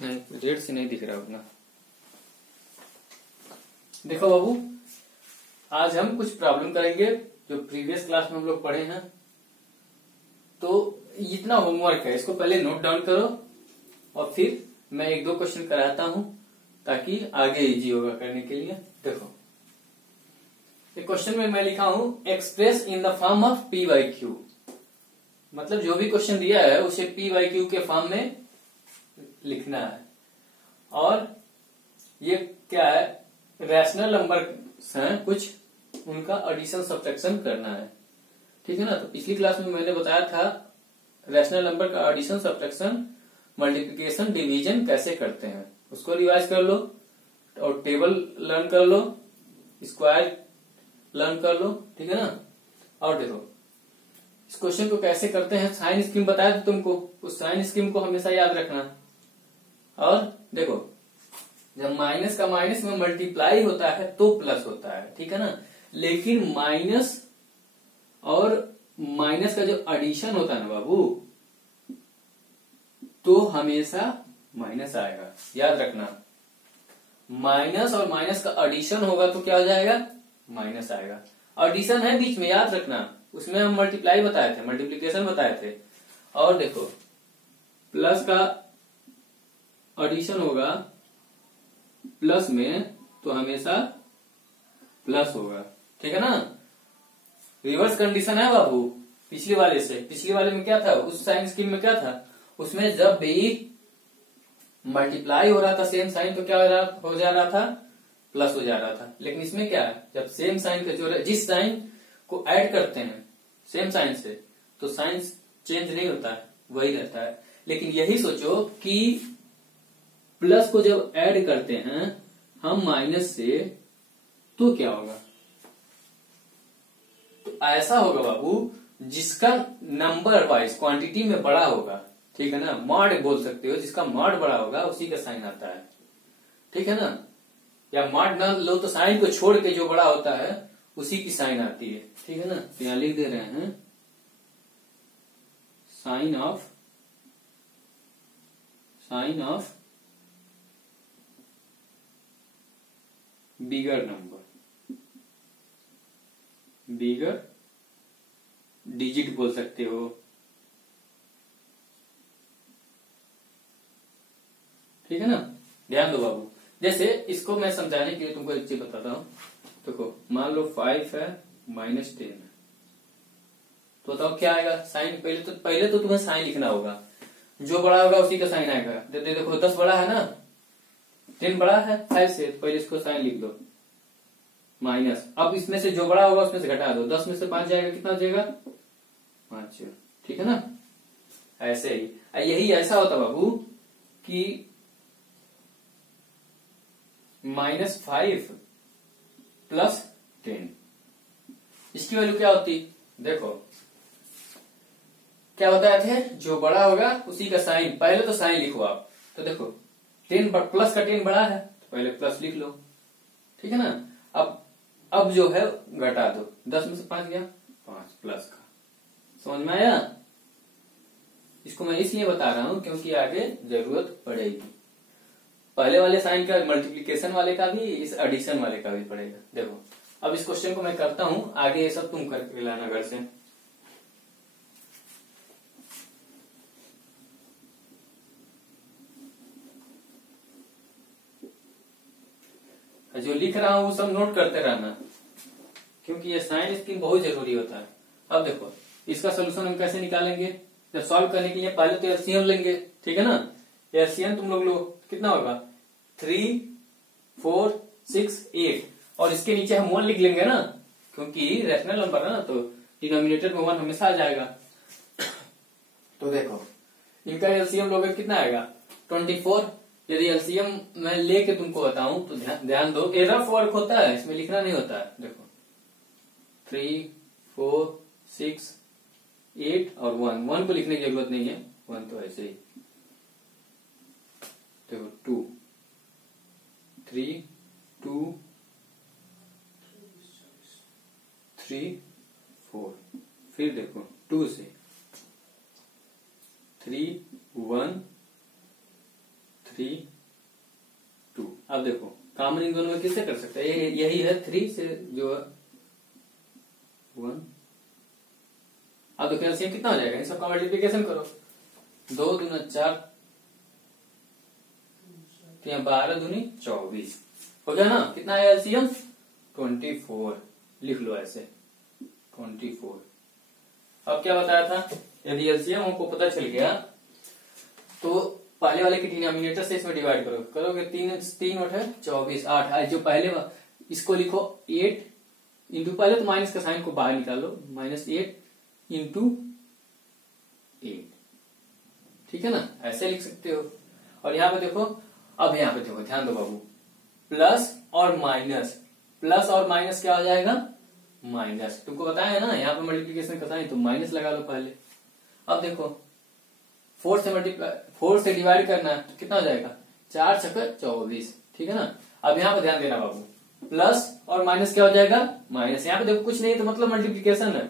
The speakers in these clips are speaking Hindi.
नहीं, रेड से नहीं दिख रहा उतना। देखो बाबू, आज हम कुछ प्रॉब्लम करेंगे जो प्रीवियस क्लास में हम लोग पढ़े हैं। तो इतना होमवर्क है, इसको पहले नोट डाउन करो और फिर मैं एक दो क्वेश्चन कराता हूं ताकि आगे इजी होगा करने के लिए। देखो, एक क्वेश्चन में मैं लिखा हूं express in the form of P by Q. मतलब जो भी क्वेश्चन दिया है उसे पी बाई क्यू के फॉर्म में लिखना है। और ये क्या है, रैशनल नंबर हैं कुछ, उनका एडिशन सब्ट्रैक्शन करना है। ठीक है ना। तो पिछली क्लास में मैंने बताया था रैशनल नंबर का एडिशन सब्ट्रैक्शन मल्टीप्लिकेशन डिवीजन कैसे करते हैं, उसको रिवाइज कर लो और टेबल लर्न कर लो, स्क्वायर लर्न कर लो। ठीक है ना। और देखो, इस क्वेश्चन को कैसे करते हैं, साइन स्कीम बताया था तुमको, उस साइन स्कीम को हमेशा याद रखना। और देखो, जब माइनस का माइनस में मल्टीप्लाई होता है तो प्लस होता है। ठीक है ना। लेकिन माइनस और माइनस का जो एडिशन होता है ना बाबू, तो हमेशा माइनस आएगा, याद रखना। माइनस और माइनस का एडिशन होगा तो क्या हो जाएगा, माइनस आएगा। एडिशन है बीच में, याद रखना, उसमें हम मल्टीप्लाई बताए थे, मल्टीप्लिकेशन बताए थे। और देखो, प्लस का एडिशन होगा प्लस में तो हमेशा प्लस होगा। ठीक है ना। रिवर्स कंडीशन है बाबू पिछले वाले से। पिछले वाले में क्या था, उस साइन स्कीम में क्या था, उसमें जब भी मल्टीप्लाई हो रहा था सेम साइन तो क्या हो जा रहा था, प्लस हो जा रहा था। लेकिन इसमें क्या है, जब सेम साइन का जो जिस साइन को ऐड करते हैं सेम साइन से तो साइन चेंज नहीं होता है, वही रहता है। लेकिन यही सोचो कि प्लस को जब ऐड करते हैं हम माइनस से तो क्या होगा, तो ऐसा होगा बाबू जिसका नंबर वाइज क्वांटिटी में बड़ा होगा। ठीक है ना। मॉड बोल सकते हो, जिसका मॉड बड़ा होगा उसी का साइन आता है। ठीक है ना। या मॉड ना लो तो साइन को छोड़ के जो बड़ा होता है उसी की साइन आती है। ठीक है ना। तो यहां लिख दे रहे हैं sign of bigger number, bigger digit बोल सकते हो। ठीक है ना। ध्यान दो बाबू, जैसे इसको मैं समझाने के लिए तुमको एक चीज बताता हूं। देखो, मान लो 5 है -10 है, तो बताओ क्या आएगा साइन। पहले तो तुम्हें साइन लिखना होगा, जो बड़ा होगा उसी का साइन आएगा। देखो 10 बड़ा है ना, 10 बड़ा है 5 से, तो पहले इसको साइन लिख दो माइनस। अब इसमें से जो बड़ा होगा उसमें से घटा दो, 10 में से 5 जाएगा, कितना जाएगा 5। ठीक है ना। ऐसे ही यही ऐसा होता बाबू कि -5 + 10, इसकी वैल्यू क्या होती, देखो क्या होता है, जो बड़ा होगा उसी का साइन। पहले तो साइन लिखो आप, तो देखो 10 प्लस का 10 बड़ा है तो पहले प्लस लिख लो। ठीक है ना। अब जो है घटा दो, 10 में से 5 गया 5 प्लस का। समझ में आया। इसको मैं इसलिए बता रहा हूं क्योंकि आगे जरूरत पड़ेगी। पहले वाले साइन का, मल्टीप्लिकेशन वाले का भी, इस एडिशन वाले का भी पड़ेगा। देखो, अब इस क्वेश्चन को मैं करता हूं, आगे ये सब तुम करके लाना घर से। जो लिख रहा हूं वो सब नोट करते रहना, क्योंकि ये साइन स्कीम बहुत जरूरी होता है। अब देखो, इसका सोल्यूशन हम कैसे निकालेंगे, जब सॉल्व करने के लिए पहले तो एलसीएम लेंगे। ठीक है ना। एलसीएम तुम लोग लो, कितना होगा 3, 4, 6, 8, और इसके नीचे हम 1 लिख लेंगे ना, क्योंकि रैशनल नंबर है ना, तो डिनोमिनेटर में 1 हमेशा आ जाएगा। तो देखो, इनका एलसीएम लोगे कितना आएगा 24। यदि एलसीएम मैं लेके तुमको बताऊं तो ध्यान दो, रफ वर्क होता है, इसमें लिखना नहीं होता है। देखो 3, 4, 6, 8 और 1 को लिखने की जरूरत नहीं है, 1 तो ऐसे ही। देखो 2, 3, 2, 3, 4, फिर देखो 2 से 3, 1, 3 2। अब देखो कॉमन इन दोनों में किससे कर सकते हैं, यही है 3 से जो 1। अब देखो एलसीएम कितना हो जाएगा, इन सबका मल्टीप्लीकेशन करो, 2 दूना 4, 12 दूनी 24 हो गया ना। कितना है एलसीएम 24, लिख लो ऐसे 24। अब क्या बताया था, यदि एलसीएम हमको पता चल गया तो पहले वाले के डिनोमिनेटर से इसमें डिवाइड करो, करोगे 3 और 24 8। जो पहले इसको लिखो 8 इंटू, पहले तो माइनस का साइन को बाहर निकालो, -8 इंटू 8, ठीक है ना, ऐसे लिख सकते हो। और यहाँ पे देखो, अब यहाँ पे देखो ध्यान दो बाबू, प्लस और माइनस, प्लस और माइनस क्या हो जाएगा माइनस, तुमको बताया है ना यहाँ पे मल्टीप्लीकेशन का साइन, तो माइनस लगा लो पहले। अब देखो 4 से डिवाइड करना है तो कितना हो जाएगा 4 छक्का 24, ठीक है ना। अब यहाँ पे ध्यान देना बाबू, प्लस और माइनस क्या हो जाएगा माइनस, यहाँ पे देखो कुछ नहीं तो मतलब मल्टीप्लीकेशन है,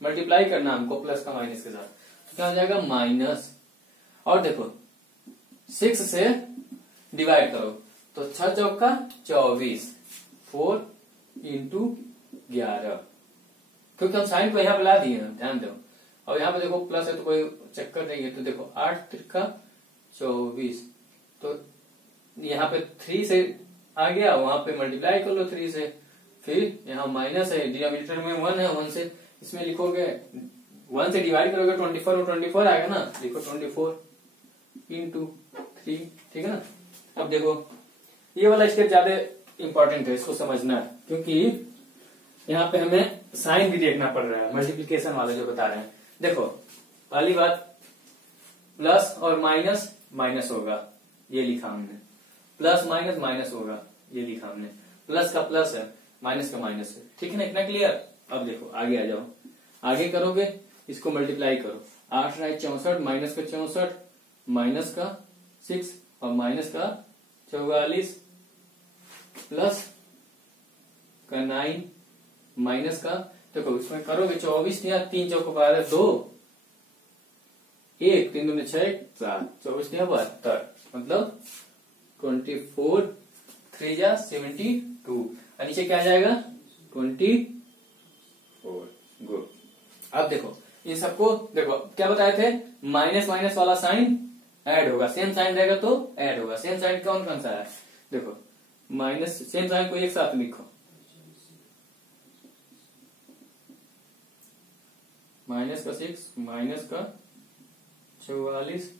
मल्टीप्लाई करना हमको प्लस का माइनस के साथ, तो क्या हो जाएगा माइनस। और देखो 6 से डिवाइड करो तो 6 चौका 24, 4 इंटू 11, क्योंकि हम साइन को यहाँ पे ला दिए हैं, ध्यान दो। और यहाँ पे देखो प्लस है तो कोई चक्कर नहीं है, तो देखो 8 त्रिका 24, तो यहाँ पे 3 से आ गया, वहां पे मल्टीप्लाई कर लो 3 से, फिर यहाँ माइनस है, डिनोमिनेटर में 1 है, 1 से इसमें लिखोगे, 1 से डिवाइड करोगे 24 और 24 आएगा ना, लिखो 24 इंटू 3, ठीक है ना। अब देखो ये वाला स्टेप ज्यादा इंपॉर्टेंट है, इसको समझना है, क्योंकि यहाँ पे हमें साइन भी देखना पड़ रहा है, मल्टीप्लीकेशन वाला जो बता रहे हैं। देखो पहली बात, प्लस और माइनस माइनस होगा, ये लिखा हमने, प्लस माइनस माइनस होगा, ये लिखा हमने, प्लस का प्लस है, माइनस का माइनस है, ठीक है ना, इतना क्लियर। अब देखो आगे आ जाओ, आगे करोगे इसको मल्टीप्लाई करो, 8 राय 64, माइनस का 64, माइनस का 6 और माइनस का 44, प्लस का 9, माइनस का, देखो इसमें करोगे 24 या 3 चौको 12 2, 1 3 दूनी 6 7, 24 या 72, मतलब 24 3 जा 72, और नीचे क्या आ जाएगा 24। गुड। अब देखो इन सबको देखो क्या बताए थे, माइनस माइनस वाला साइन ऐड होगा, सेम साइन रहेगा तो ऐड होगा। सेम साइन कौन कौन सा है, देखो माइनस, सेम साइन को एक साथ लिखो, माइनस का 6, माइनस का 44,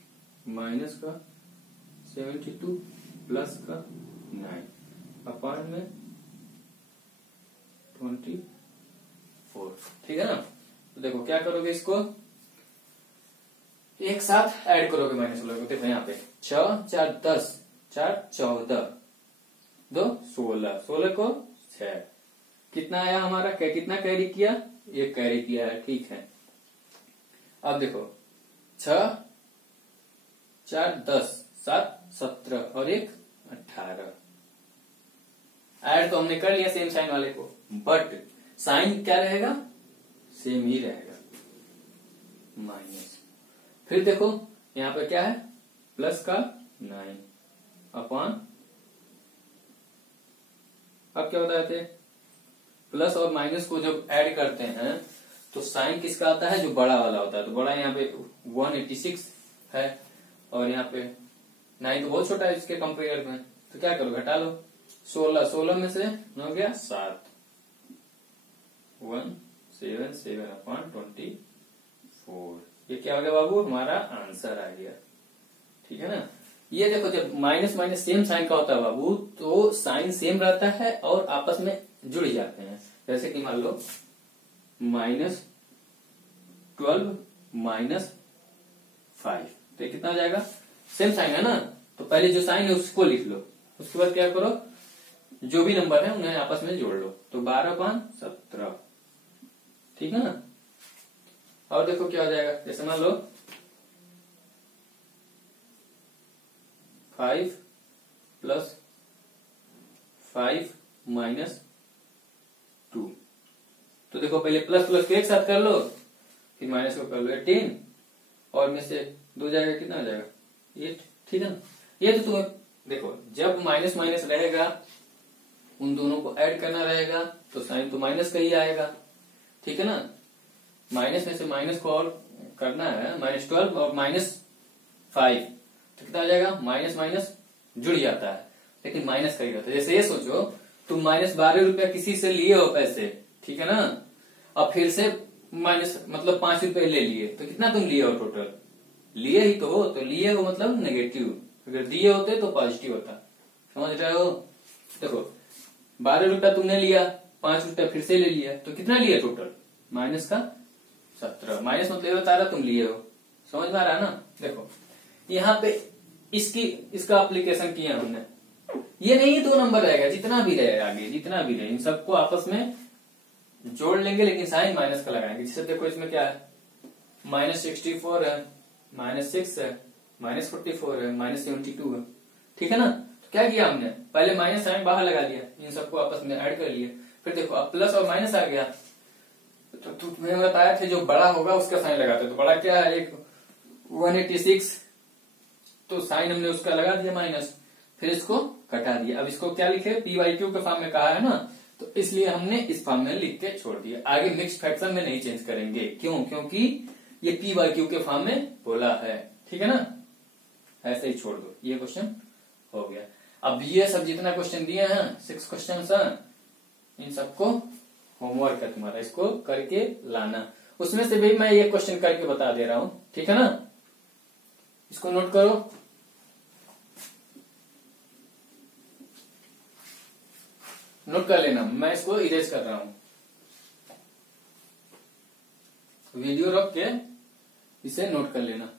माइनस का 72, प्लस का 9, अपॉन में 24, ठीक है ना। तो देखो क्या करोगे, इसको एक साथ ऐड करोगे माइनस वाले को, देखो यहाँ पे 6 4 10, 4 14, 2 16, 16 को 6, कितना आया हमारा, कितना कैरी किया, एक कैरी किया है, ठीक है। अब देखो 6 4 10, 7 17 और 1 18, ऐड तो हमने कर लिया सेम साइन वाले को, बट साइन क्या रहेगा सेम ही रहेगा, माइनस। फिर देखो यहाँ पे क्या है, प्लस का 9 अपॉन, अब क्या बताए थे, प्लस और माइनस को जब ऐड करते हैं तो साइन किसका आता है, जो बड़ा वाला होता है, तो बड़ा यहाँ पे 186 है, और यहाँ पे 9 तो बहुत छोटा है इसके कंपेयर में, तो क्या करो घटा लो, 16 में से 9 हो गया 7, 177 अपॉन 24, ये क्या हो गया बाबू, हमारा आंसर आ गया, ठीक है ना। ये देखो जब माइनस माइनस सेम साइन का होता है बाबू, तो साइन सेम रहता है और आपस में जुड़ जाते हैं, जैसे कि मान लो -12 -5, तो ये कितना हो जाएगा, सेम साइन है ना, तो पहले जो साइन है उसको लिख लो, उसके बाद क्या करो, जो भी नंबर है उन्हें आपस में जोड़ लो, तो 12/17, ठीक है ना। और देखो क्या हो जाएगा, जैसे मान लो 5 + 5 - 2, तो देखो पहले प्लस प्लस को एक साथ कर लो, फिर माइनस को कर लो 18, और में से 2 जाएगा, कितना आ जाएगा 8, ठीक है ना। ये तो तुम्हें देखो, जब माइनस माइनस रहेगा उन दोनों को ऐड करना रहेगा तो साइन तो माइनस का ही आएगा, ठीक है ना। माइनस में से माइनस को और करना है, -12 और -5 तो कितना आ जाएगा, माइनस माइनस जुड़ जाता है लेकिन माइनस का ही रहता है। जैसे ये सोचो तुम -12 रुपया किसी से लिए हो पैसे, ठीक है ना, और फिर से माइनस मतलब 5 रुपए ले लिए तो कितना तुम लिए हो टोटल, लिए ही तो लिए हो मतलब नेगेटिव, अगर दिए होते तो पॉजिटिव होता, समझ रहे हो। देखो 12 रुपया तुमने लिया, 5 रुपया फिर से ले लिया तो कितना लिया टोटल, माइनस का 17, माइनस मतलब बता रहा तुम लिए हो, समझ में आ रहा है ना। देखो यहाँ पे इसका एप्लीकेशन किया हमने, ये नहीं 2 नंबर रहेगा, जितना भी रहे आगे जितना भी रहे इन सबको आपस में जोड़ लेंगे लेकिन साइन माइनस का लगाएंगे। जैसे देखो इसमें क्या है, -64 है, -6 है, -44 है, -72 है, ठीक है ना। तो क्या किया हमने, पहले माइनस साइन बाहर लगा लिया, इन सबको आपस में ऐड कर लिया, फिर देखो अब प्लस और माइनस आ गया तो तुम्हें बताया थे जो बड़ा होगा उसका साइन लगाते, तो बड़ा क्या है, एक 186 तो साइन हमने उसका लगा दिया माइनस, फिर इसको कटा दिया। अब इसको क्या लिखे, PYQ के फॉर्म में कहा है ना, तो इसलिए हमने इस फॉर्म में लिख के छोड़ दिया। आगे मिक्स फ्रैक्शन में नहीं चेंज करेंगे, क्यों, क्योंकि ये PYQ के फॉर्म में बोला है, ठीक है ना, ऐसे ही छोड़ दो। ये क्वेश्चन हो गया। अब ये सब जितना क्वेश्चन दिए हैं 6 क्वेश्चन इन सबको होमवर्क है तुम्हारा, इसको करके लाना। उसमें से भी मैं ये क्वेश्चन करके बता दे रहा हूं, ठीक है ना, इसको नोट करो। नोट कर लेना, मैं इसको इरेज कर रहा हूं, वीडियो रोक के इसे नोट कर लेना।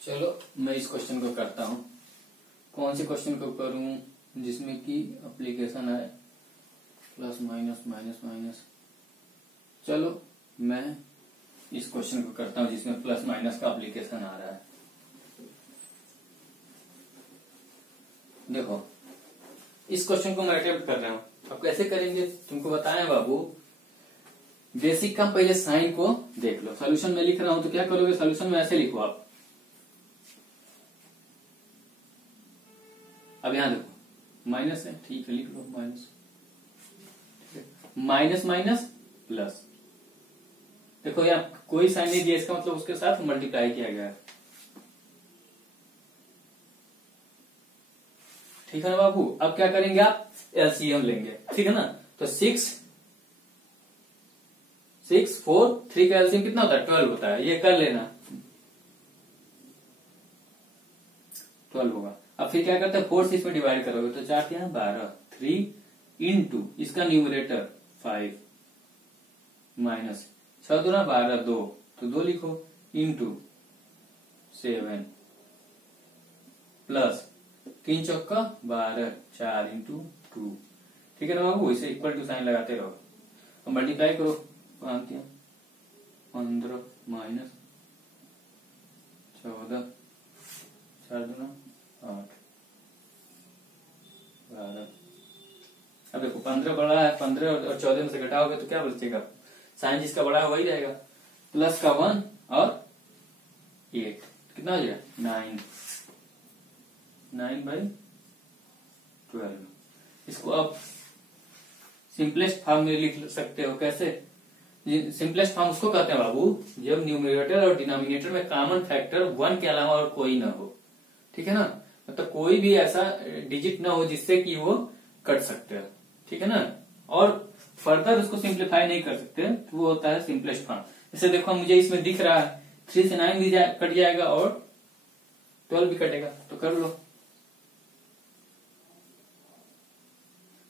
चलो मैं इस क्वेश्चन को करता हूं। कौन से क्वेश्चन को करूं जिसमें कि एप्लीकेशन है प्लस माइनस माइनस माइनस। चलो मैं इस क्वेश्चन को करता हूं जिसमें प्लस माइनस का एप्लीकेशन आ रहा है। देखो इस क्वेश्चन को मैं अटेम्प्ट कर रहा हूं, अब कैसे करेंगे तुमको बताएं बाबू। बेसिक का पहले साइन को देख लो, सॉल्यूशन में लिख रहा हूं तो क्या करोगे, सॉल्यूशन में ऐसे लिखो आप। अब यहां देखो माइनस है, ठीक है लिख लो माइनस, माइनस माइनस प्लस। देखो यहाँ कोई साइन नहीं दिया, इसका मतलब उसके साथ मल्टीप्लाई किया गया है, ठीक है ना बाबू। अब क्या करेंगे आप, एलसीएम लेंगे, ठीक है ना। तो 6 4 3 का एलसीएम कितना होता है, 12 होता है, ये कर लेना 12 होगा। अब फिर क्या करते हैं, 4 से इसमें डिवाइड करोगे तो 4 क्या है 12, 3 इंटू इसका न्यूमरेटर 5 माइनस 6 दूना 12 2 तो 2 लिखो इंटू 7 प्लस 3 चौका 12 4 इंटू 2, ठीक है ना बाबू। इसे इक्वल टू साइन लगाते रहो, अब मल्टीप्लाई करो 15 माइनस 14 4 दूना 8 12। अब देखो 15 बड़ा है, 15 और 14 में से घटाओगे तो क्या बचेगा, साइन जिसका बड़ा है वही रहेगा, प्लस का 1 और 8 कितना हो जाएगा 9/12। इसको आप सिंपलेस्ट फॉर्म में लिख सकते हो। कैसे, सिंपलेस्ट फॉर्म उसको कहते हैं बाबू जब न्यूमरेटर और डिनोमिनेटर में कॉमन फैक्टर 1 के अलावा और कोई ना हो, ठीक है ना, मतलब कोई भी ऐसा डिजिट ना हो जिससे कि वो कट सकते हो, ठीक है ना, और फर्दर उसको सिंप्लीफाई नहीं कर सकते, तो वो होता है सिंपलेस्ट फॉर्म। जैसे देखो मुझे इसमें दिख रहा है 3 से 9 भी कट जाएगा और 12 भी कटेगा, तो कर लो।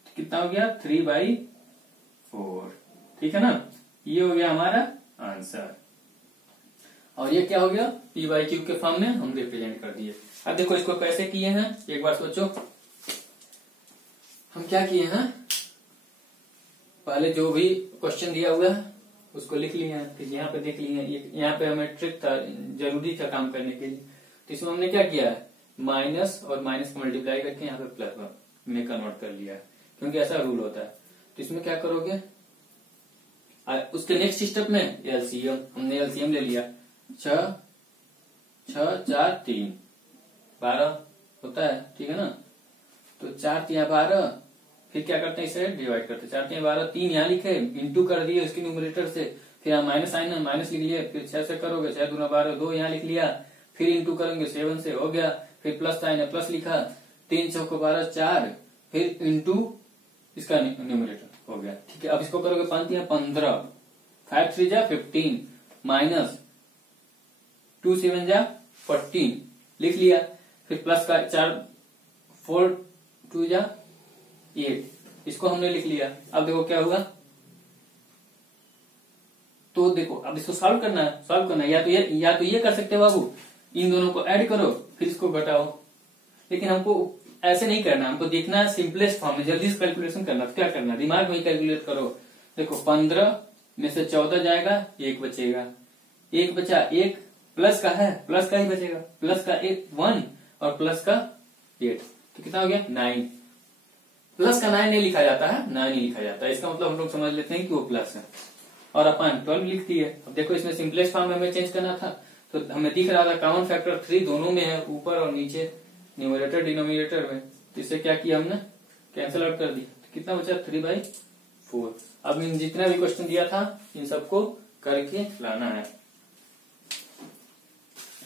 तो कितना हो गया 3/4, ठीक है ना, ये हो गया हमारा आंसर। और ये क्या हो गया, PYQ के फॉर्म में हम रिप्रेजेंट कर दिए। अब देखो इसको कैसे किए हैं, एक बार सोचो। हम क्या किए हैं, पहले जो भी क्वेश्चन दिया हुआ है उसको लिख लिए हैं, फिर यहाँ पे देख लिए हैं। यहाँ पे हमें ट्रिक था, जरूरी था काम करने के लिए। तो इसमें हमने क्या किया है, माइनस और माइनस को मल्टीप्लाई करके यहाँ पे प्लस में कन्वर्ट कर लिया है, क्योंकि ऐसा रूल होता है। तो इसमें क्या करोगे, उसके नेक्स्ट स्टेप में एलसीएम, हमने एलसीएम ले लिया। 6 6 4 3 12 होता है, ठीक है ना। तो 4 3 12, फिर क्या करते हैं, इसे डिवाइड करते हैं। 4 3 12, 3 यहाँ लिखे, इंटू कर दिए उसके न्यूमरेटर से, फिर यहाँ माइनस आइन माइनस लिख लिए, फिर 6 से करोगे 6 दूना 12, 2 यहाँ लिख लिया, फिर इंटू करेंगे 7 से, हो गया। फिर प्लस साइन है, प्लस लिखा, 3 चौको 12 4, फिर इंटू इसका न्यूमरेटर, हो गया। ठीक है, अब इसको करोगे 5 3 15, 5 3 जा 15, माइनस 2 7 जा 14 लिख लिया। फिर प्लस का 4 4 2 जा 8, इसको हमने लिख लिया। अब देखो क्या हुआ, तो देखो अब इसको सॉल्व करना है, या तो ये कर सकते हो बाबू, इन दोनों को ऐड करो फिर इसको घटाओ, लेकिन हमको ऐसे नहीं करना, हमको देखना है सिंपलेस्ट फॉर्म में, जल्दी से कैलकुलेशन करना। तो क्या करना, दिमाग में ही कैलकुलेट करो। देखो 15 में से 14 जाएगा, 1 बचेगा, 1 बचा, 1 प्लस का है, प्लस का ही बचेगा, प्लस का 1 और प्लस का 8, तो कितना हो गया 9। प्लस का 9 नहीं लिखा जाता है, 9 नहीं लिखा जाता है, इसका मतलब हम लोग समझ लेते हैं कि वो प्लस है, और अपन 12 लिख दिए। अब देखो इसमें सिंपलेस्ट फॉर्म में हमें चेंज करना था, तो हमें दिख रहा था कॉमन फैक्टर 3 दोनों में है, ऊपर और नीचे, न्यूमरेटर डिनोमिनेटर में। तो इससे क्या किया हमने, कैंसिल आउट कर दिया, तो कितना बचा 3/4। अब इन जितना भी क्वेश्चन दिया था इन सबको करके लाना है।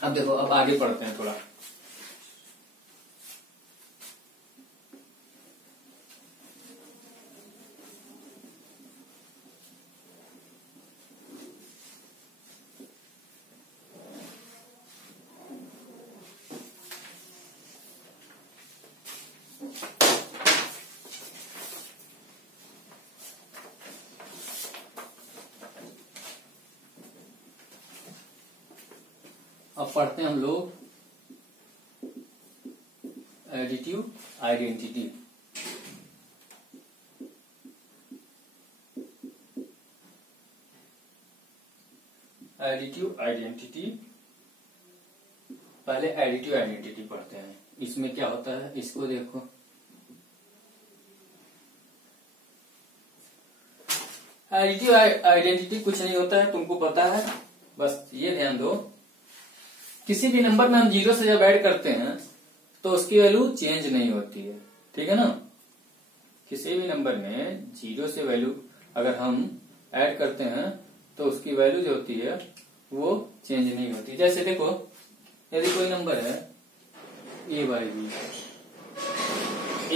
अब देखो, अब आगे पढ़ते हैं थोड़ा। अब पढ़ते हैं हम लोग एडिटिव आइडेंटिटी। एडिटिव आइडेंटिटी, पहले एडिटिव आइडेंटिटी पढ़ते हैं। इसमें क्या होता है, इसको देखो, एडिटिव आइडेंटिटी कुछ नहीं होता है, तुमको पता है, बस ये ध्यान दो, किसी भी नंबर में हम 0 से जब ऐड करते हैं तो उसकी वैल्यू चेंज नहीं होती है, ठीक है ना। किसी भी नंबर में 0 से वैल्यू अगर हम ऐड करते हैं तो उसकी वैल्यू जो होती है वो चेंज नहीं होती। जैसे देखो, यदि कोई नंबर है a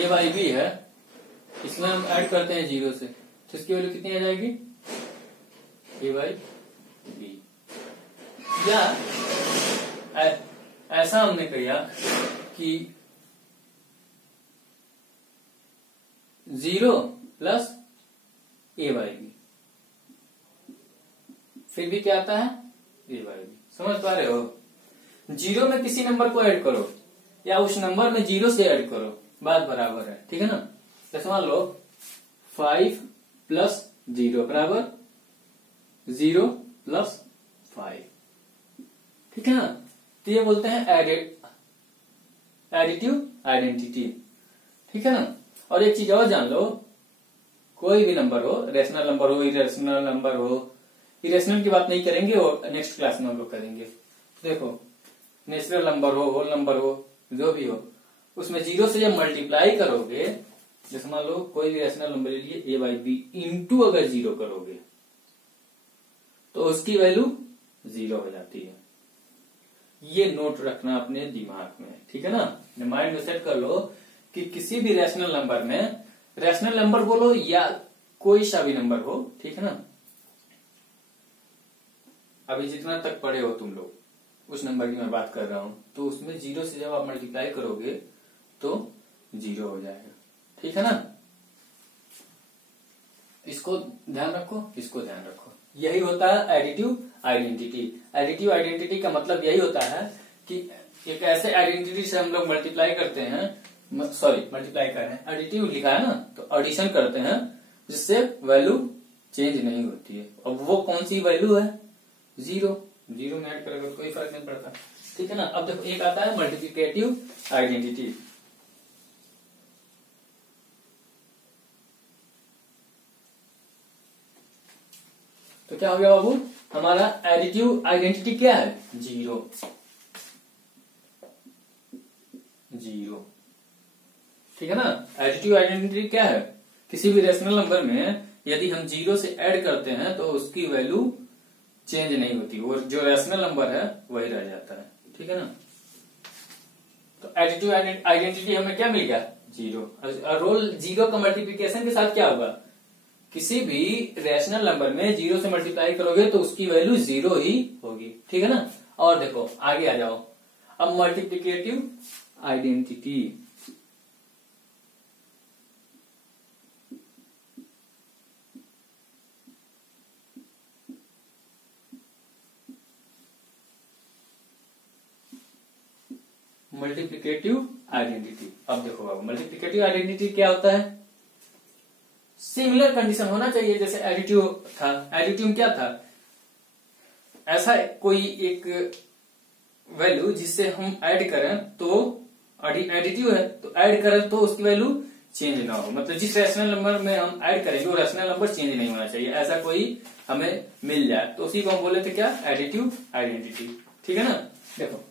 बाई बी है, इसमें हम ऐड करते हैं 0 से, तो इसकी वैल्यू कितनी आ जाएगी, a बाई बी। या ऐसा हमने किया कि 0 प्लस a बाई बी, फिर भी क्या आता है, a बाई बी। समझ पा रहे हो, 0 में किसी नंबर को ऐड करो या उस नंबर में 0 से ऐड करो, बात बराबर है, ठीक है ना। जैसे मान लो 5 प्लस 0 बराबर 0 प्लस 5, ठीक है ना। तो ये बोलते हैं एडिटिव आइडेंटिटी, ठीक है ना। और एक चीज और जान लो, कोई भी नंबर हो, रेशनल नंबर हो, इरेशनल नंबर हो, इरेशनल की बात नहीं करेंगे और नेक्स्ट क्लास में हम लोग करेंगे। देखो, नेचुरल नंबर हो, होल नंबर हो, जो भी हो, उसमें 0 से जब मल्टीप्लाई करोगे, जैसे मान लो कोई भी रेशनल नंबर ले लिए a बाई बी, इंटू अगर 0 करोगे तो उसकी वैल्यू 0 हो जाती है। ये नोट रखना अपने दिमाग में, ठीक है ना। माइंड में सेट कर लो कि किसी भी रैशनल नंबर में, रैशनल नंबर बोलो या कोई सा भी नंबर हो, ठीक है ना, अभी जितना तक पढ़े हो तुम लोग उस नंबर की मैं बात कर रहा हूं, तो उसमें 0 से जब आप मल्टीप्लाई करोगे तो 0 हो जाएगा, ठीक है ना। इसको ध्यान रखो, इसको ध्यान रखो। यही होता है एडिटिव आइडेंटिटी। एडिटिव आइडेंटिटी का मतलब यही होता है कि एक ऐसे आइडेंटिटी से हम लोग मल्टीप्लाई करते हैं, सॉरी मल्टीप्लाई कर रहे हैं, एडिटिव लिखा है ना, तो एडिशन करते हैं जिससे वैल्यू चेंज नहीं होती है। अब वो कौन सी वैल्यू है? जीरो। जीरो में ऐड करेगा तो कोई फर्क नहीं पड़ता, ठीक है ना। अब देखो एक आता है मल्टीप्लिकेटिव आइडेंटिटी। तो क्या हो गया बाबू, हमारा एडिटिव आइडेंटिटी क्या है? जीरो। जीरो, ठीक है ना। एडिटिव आइडेंटिटी क्या है? किसी भी रेशनल नंबर में यदि हम जीरो से ऐड करते हैं तो उसकी वैल्यू चेंज नहीं होती, वो जो रेशनल नंबर है वही रह जाता है, ठीक है ना। तो एडिटिव आइडेंटिटी हमें क्या मिल गया? जीरो। रोल जीरो का मल्टीप्लीकेशन के साथ क्या होगा? किसी भी रेशनल नंबर में जीरो से मल्टीप्लाई करोगे तो उसकी वैल्यू जीरो ही होगी, ठीक है ना। और देखो आगे आ जाओ, अब मल्टीप्लिकेटिव आइडेंटिटी। मल्टीप्लिकेटिव आइडेंटिटी, अब देखो बाबू मल्टीप्लिकेटिव आइडेंटिटी क्या होता है? सिमिलर कंडीशन होना चाहिए जैसे एडिटिव था। एडिटिव में क्या था? ऐसा कोई एक वैल्यू जिससे हम ऐड करें तो एडिटिव है, तो ऐड करें तो उसकी वैल्यू चेंज ना हो, मतलब जिस रैशनल नंबर में हम ऐड करेंगे वो रैशनल नंबर चेंज नहीं होना चाहिए, ऐसा कोई हमें मिल जाए तो उसी को हम बोले थे क्या? एडिटिव आइडेंटिटी, ठीक है ना। देखो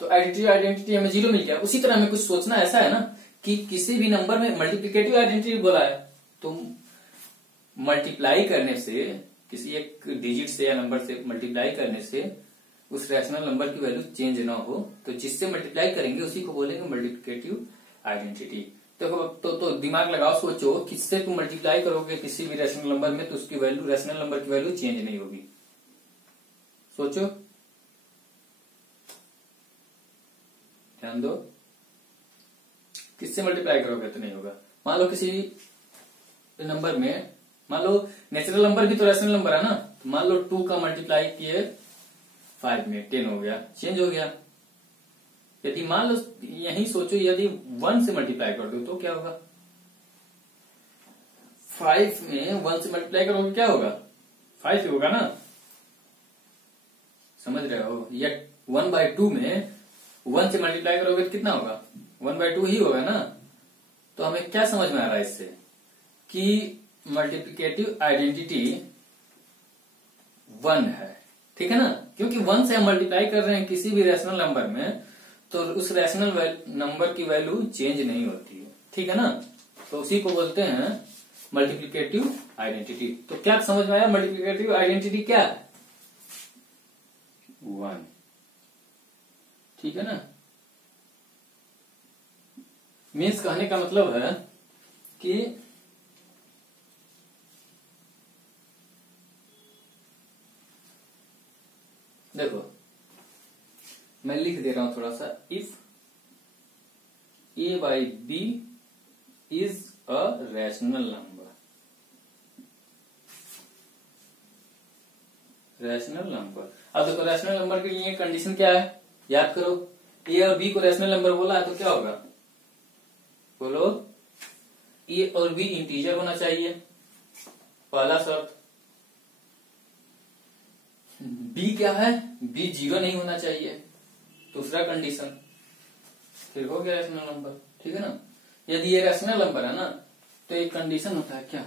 तो एडिटिव आइडेंटिटी हमें जीरो मिल गया। उसी तरह हमें कुछ सोचना ऐसा है ना कि किसी भी नंबर में मल्टीप्लिकेटिव आइडेंटिटी बोला है तो मल्टीप्लाई करने से, किसी एक डिजिट से या नंबर से मल्टीप्लाई करने से उस रैशनल नंबर की वैल्यू चेंज ना हो, तो जिससे मल्टीप्लाई करेंगे उसी को बोलेंगे मल्टीप्लिकेटिव आइडेंटिटी। तो दिमाग लगाओ, सोचो किससे तुम मल्टीप्लाई करोगे किसी भी रैशनल नंबर में तो उसकी वैल्यू, रैशनल नंबर की वैल्यू चेंज नहीं होगी। सोचो, ध्यान दो, किससे मल्टीप्लाई करोगे तो नहीं होगा। मान लो किसी नंबर में, मान लो नेचुरल नंबर भी तो रैशनल नंबर है ना, तो मान लो 2 का मल्टीप्लाई किए 5 में 10 हो गया, चेंज हो गया। यदि मान लो यही सोचो यदि 1 से मल्टीप्लाई कर दो तो क्या होगा? 5 में 1 से मल्टीप्लाई करोगे क्या होगा? 5 ही होगा ना, समझ रहे हो। या 1/2 में 1 से मल्टीप्लाई करोगे तो कितना होगा? 1/2 ही होगा ना। तो हमें क्या समझ में आ रहा है इससे कि मल्टीप्लिकेटिव आइडेंटिटी 1 है, ठीक है ना। क्योंकि 1 से हम मल्टीप्लाई कर रहे हैं किसी भी रैशनल नंबर में तो उस रैशनल नंबर की वैल्यू चेंज नहीं होती है, ठीक है ना। तो उसी को बोलते हैं मल्टीप्लिकेटिव आइडेंटिटी। तो क्या समझ में आया? मल्टीप्लिकेटिव आइडेंटिटी क्या है? 1, ठीक है ना। मीन्स कहने का मतलब है कि देखो मैं लिख दे रहा हूं थोड़ा सा, if a/b is a rational number, rational number. अब देखो रैशनल नंबर के लिए कंडीशन क्या है, याद करो। ए और बी को रैशनल नंबर बोला है तो क्या होगा? बोलो, ए और बी इंटीजर होना चाहिए, पहला शर्त। बी क्या है? बी जीरो नहीं होना चाहिए, दूसरा कंडीशन। फिर हो गया रैशनल नंबर, ठीक है ना। यदि ये रैशनल नंबर है ना तो एक कंडीशन होता है क्या?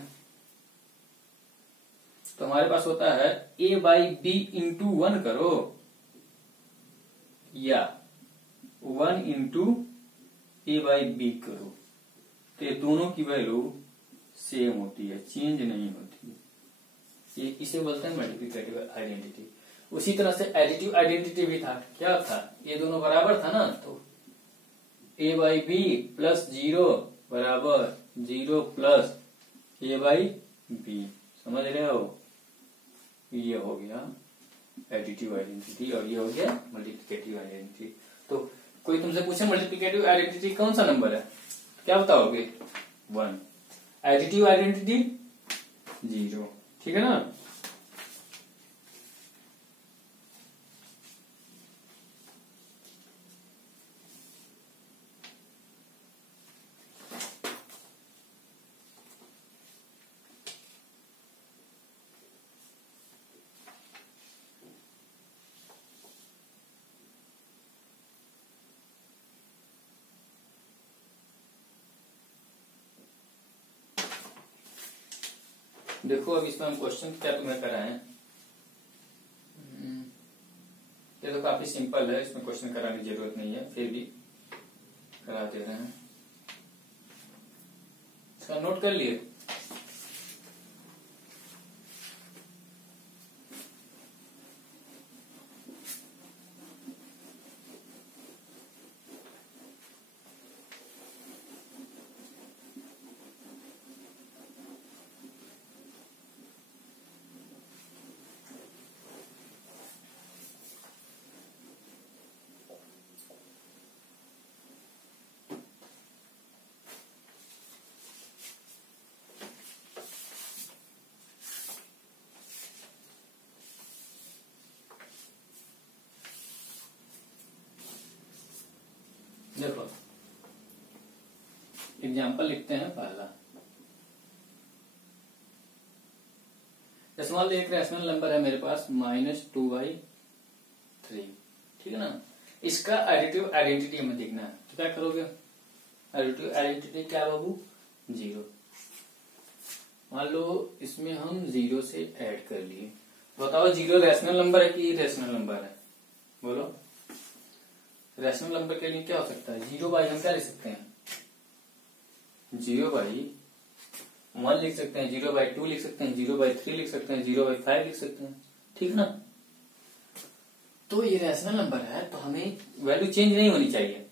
तो हमारे पास होता है a/b इंटू 1 करो या 1 इंटू a/b करो, तो ये दोनों की वैल्यू सेम होती है, चेंज नहीं होती है। ये इसे बोलते हैं मल्टीप्लिकेटिव आइडेंटिटी। उसी तरह से एडिटिव आइडेंटिटी भी था, क्या था? ये दोनों बराबर था ना, तो a/b प्लस 0 बराबर 0 प्लस a/b, समझ रहे हो। ये हो गया एडिटिव आइडेंटिटी और ये हो गया मल्टीप्लिकेटिव आइडेंटिटी। तो कोई तुमसे पूछे मल्टीप्लिकेटिव आइडेंटिटी कौन सा नंबर है, क्या बताओगे? 1। एडिटिव आइडेंटिटी 0, ठीक है ना। देखो अब इसमें हम क्वेश्चन क्या तुम्हें कराएं। ये तो काफी सिंपल है, इसमें क्वेश्चन कराने की जरूरत नहीं है, फिर भी करा दे रहे हैं। इसका नोट कर लिए। देखो एग्जाम्पल लिखते हैं पहला। मान लो एक रैशनल नंबर है मेरे पास -2/3, ठीक है ना। इसका एडिटिव आइडेंटिटी हमें देखना है, तो क्या करोगे? एडिटिव आइडेंटिटी क्या है बाबू? 0। मान लो इसमें हम 0 से ऐड कर लिए, बताओ 0 रैशनल नंबर है कि इरेशनल नंबर है? बोलो। रैशनल नंबर के लिए क्या हो सकता है? 0/, हम क्या लिख सकते हैं? 0/1 लिख सकते हैं, 0/2 लिख सकते हैं, 0/3 लिख सकते हैं, 0/5 लिख सकते हैं, ठीक ना। तो ये रैशनल नंबर है, तो हमें वैल्यू चेंज नहीं होनी चाहिए,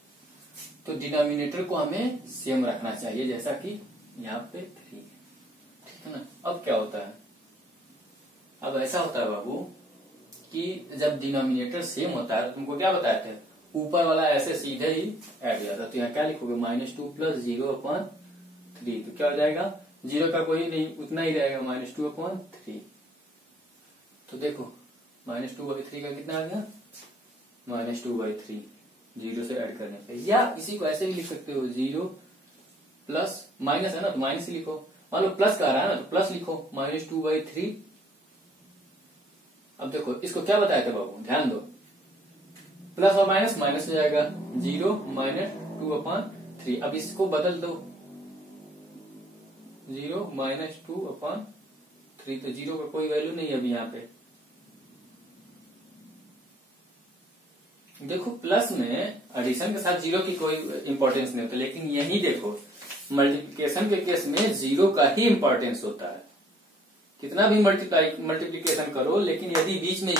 तो डिनोमिनेटर को हमें सेम रखना चाहिए, जैसा कि यहाँ पे 3 है, ठीक है ना। अब क्या होता है? अब ऐसा होता है बाबू कि जब डिनोमिनेटर सेम होता है, तुमको क्या बताए थे? ऊपर वाला ऐसे सीधे ही ऐड हो जाता है, तो यहाँ क्या लिखोगे? -2 + 0/3, तो क्या हो जाएगा? 0 का कोई नहीं, उतना ही रहेगा, -2/3। तो देखो -2/3 का कितना आ गया? -2/3, 0 से ऐड करने पे। या इसी को ऐसे भी लिख सकते हो, 0 प्लस माइनस है ना, तो माइनस ही लिखो। मान लो प्लस का आ रहा है ना, तो प्लस लिखो, -2/3। अब देखो इसको क्या बताया था बाबू, ध्यान दो, प्लस और माइनस माइनस हो जाएगा, 0 - 2/3। अब इसको बदल दो, 0 - 2/3, तो 0 का कोई वैल्यू नहीं है अभी यहाँ पे। देखो प्लस में एडिशन के साथ 0 की कोई इंपॉर्टेंस नहीं होता, लेकिन यही देखो मल्टीप्लिकेशन के केस में 0 का ही इंपॉर्टेंस होता है। कितना भी मल्टीप्लिकेशन करो, लेकिन यदि बीच में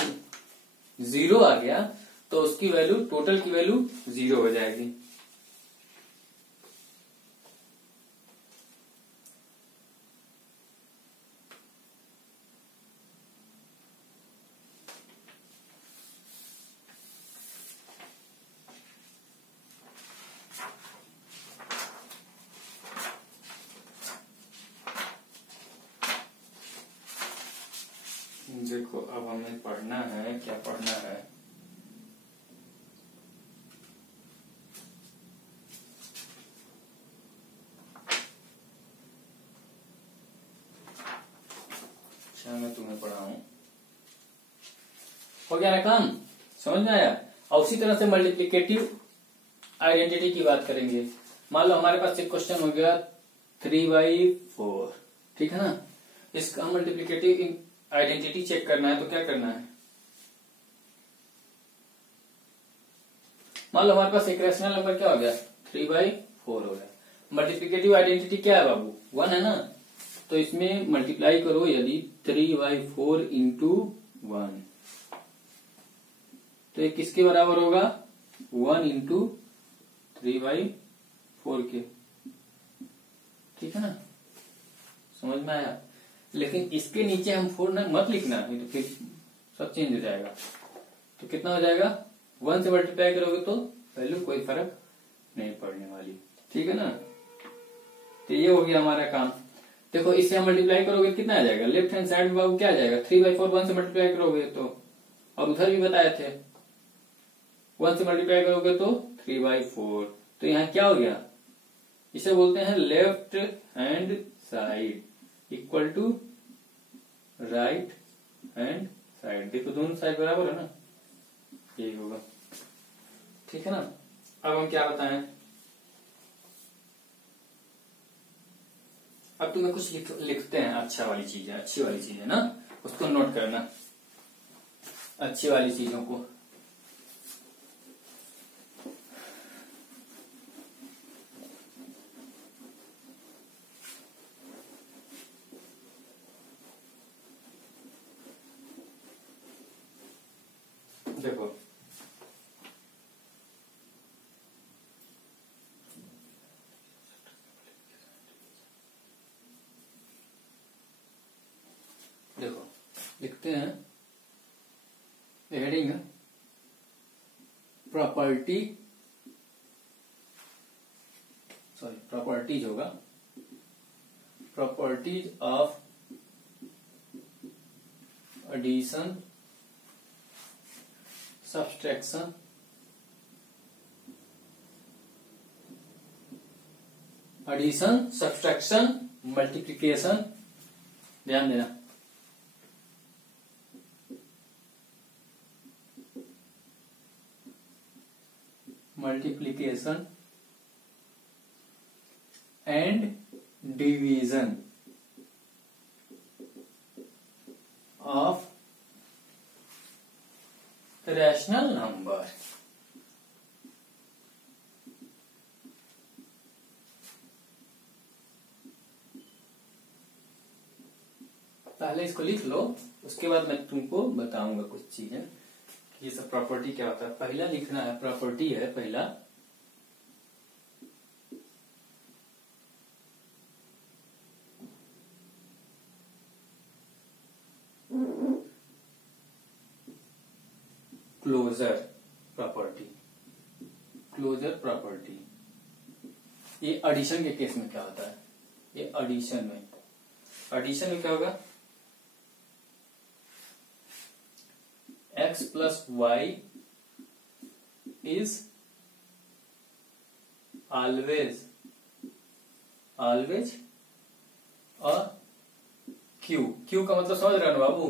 0 आ गया तो उसकी वैल्यू, टोटल की वैल्यू 0 हो जाएगी। देखो अब हमें पढ़ना है, क्या पढ़ना है? अच्छा मैं तुम्हें पढ़ाऊं, हो गया ना काम, समझ में आया? और उसी तरह से मल्टीप्लिकेटिव आइडेंटिटी की बात करेंगे। मान लो हमारे पास एक क्वेश्चन हो गया 3/4, ठीक है ना। इसका मल्टीप्लिकेटिव आइडेंटिटी चेक करना है, तो क्या करना है? मान लो हमारे पास एक रैशनल नंबर क्या हो गया? 3/4 हो गया। मल्टीप्लिकेटिव आइडेंटिटी क्या है बाबू? 1 है ना। तो इसमें मल्टीप्लाई करो, यदि 3/4 × 1, तो ये किसके बराबर होगा? 1 × 3/4 के, ठीक है ना। समझ में आया? लेकिन इसके नीचे हम 4 ना मत लिखना, नहीं तो फिर सब चेंज हो जाएगा। तो कितना हो जाएगा? 1 से मल्टीप्लाई करोगे तो वैल्यू कोई फर्क नहीं पड़ने वाली, ठीक है ना। तो ये हो गया हमारा काम। देखो इससे हम मल्टीप्लाई करोगे कितना आ जाएगा? लेफ्ट हैंड साइड में बाबू क्या आ जाएगा? 3/4 1 से मल्टीप्लाई करोगे तो, और उधर भी बताए थे 1 से मल्टीप्लाई करोगे तो 3/4। तो यहाँ क्या हो गया? इसे बोलते हैं left hand side equal to right hand side. देखो दोनों साइड बराबर है ना, यही होगा, ठीक है ना। अब हम क्या बताएं? अब तुम्हें कुछ लिखते हैं, अच्छा वाली चीज है, अच्छी वाली चीज है ना, उसको नोट करना, अच्छी वाली चीजों को। देखो देखो लिखते हैं, हेडिंग है प्रॉपर्टी, सॉरी प्रॉपर्टीज होगा, properties of addition, subtraction, addition, subtraction, multiplication, ध्यान देना, multiplication and division of rational number. पहले इसको लिख लो, उसके बाद मैं तुमको बताऊंगा कुछ चीजें कि ये सब प्रॉपर्टी क्या होता है। पहला लिखना है, प्रॉपर्टी है पहला, क्लोजर प्रॉपर्टी, क्लोजर प्रॉपर्टी। ये एडिशन के केस में क्या होता है, ये एडिशन में क्या होगा, x plus Y is always a Q का मतलब समझ रहे हो बाबू,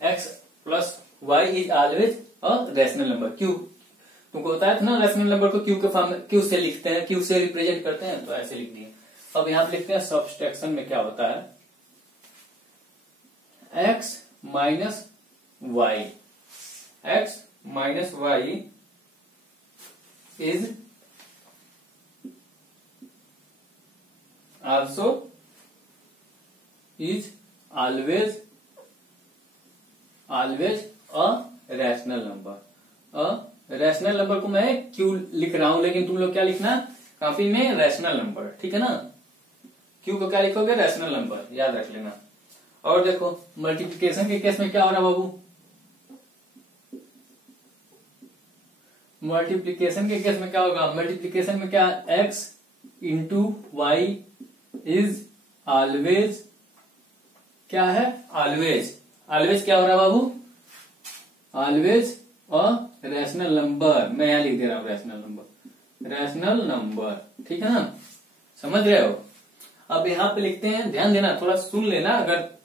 x plus Y is always a rational number. Q तुमको बताया था ना, रैशनल नंबर को क्यू के फॉर्म में, क्यू से लिखते हैं, क्यू से रिप्रेजेंट करते हैं, तो ऐसे लिख दिए। अब यहां पे लिखते हैं सब्सट्रैक्शन में क्या होता है, x minus Y, x minus Y is also is always a rational number. Rational number को मैं क्यू लिख रहा हूं, लेकिन तुम लोग क्या लिखना कॉपी में, रैशनल नंबर, ठीक है ना। क्यू को क्या लिखोगे, रैशनल नंबर, याद रख लेना। और देखो मल्टीप्लिकेशन के केस में क्या हो रहा है बाबू, मल्टीप्लिकेशन के केस में क्या होगा, मल्टीप्लिकेशन में क्या, x into Y is always, क्या है, ऑलवेज क्या हो रहा है बाबू, ऑलवेज अ रैशनल नंबर। मैं यहां लिख दे रहा हूं रैशनल नंबर, ठीक है ना, समझ रहे हो। अब यहां पे लिखते हैं, ध्यान देना, थोड़ा सुन लेना, अगर